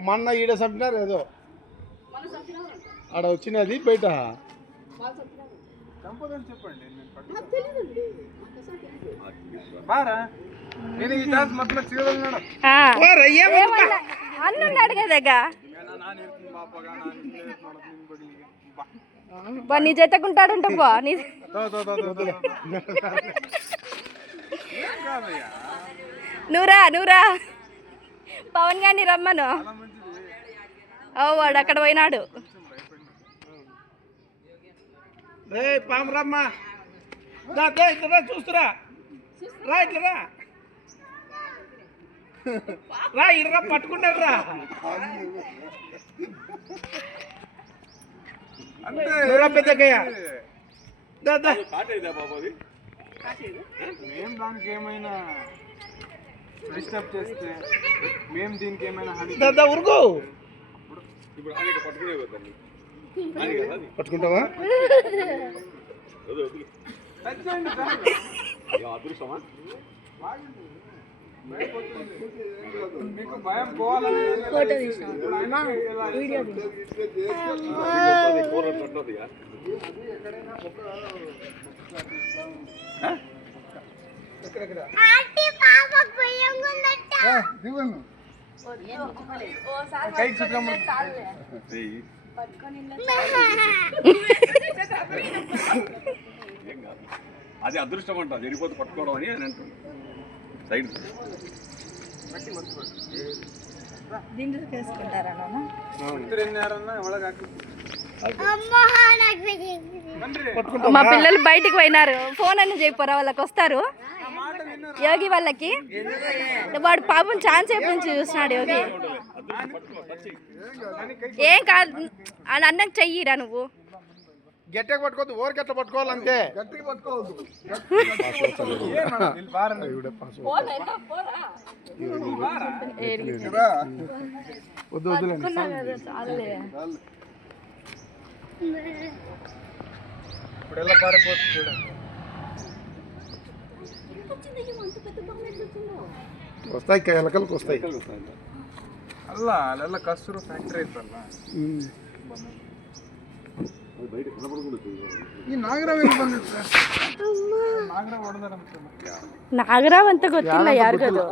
మొన్న ఈడ చంపినారు ఏదో ఆడ వచ్చినది బయట చెప్పండి అన్నున్నాడు కదా నీ జతకుంటాడంట బా నువ్వురా పవన్ గారిని రమ్మను వాడు అక్కడ పోయినాడు పాము రమ్మా చూస్తురా రా ఇట్లా రా ఇడరా పట్టుకుంటారు రా పెద్దగా మేము దానికి ఏమైనా డిస్టర్బ్ చేస్తే మేము దీనికి ఏమైనా దాదా ఉరుకు పట్టుకుంటావా మీకు భయం పోవాలని అది అదృష్టం అంట జరిగిపోతే పట్టుకోవడం అని అని అంటుంది సైడ్ మా పిల్లలు బయటికి పోయినారు ఫోన్ అని చెప్పారా వాళ్ళకి వస్తారు యోగి వాళ్ళకి వాడు పాపం ఛాన్స్ సేపు నుంచి చూస్తున్నాడు యోగి ఏం కాదు అని అన్నం చెయ్యిరా నువ్వు గట్టిగా పట్టుకోవద్దు ఓరికి ఎట్లా పట్టుకోవాలంటే గట్టిగా పట్టుకోవద్దు ఇప్పుడు ఎలా పారిపోతుంది చూడండి వస్తాయి ఎలకలకు వస్తాయి అల్ల కస్తూరు ఫ్యాక్టరీ అయిపోయింది ನಾಗರಾವ್ ಅಂತ ಗೊತ್ತಿಲ್ಲ ಯಾರಿಗದು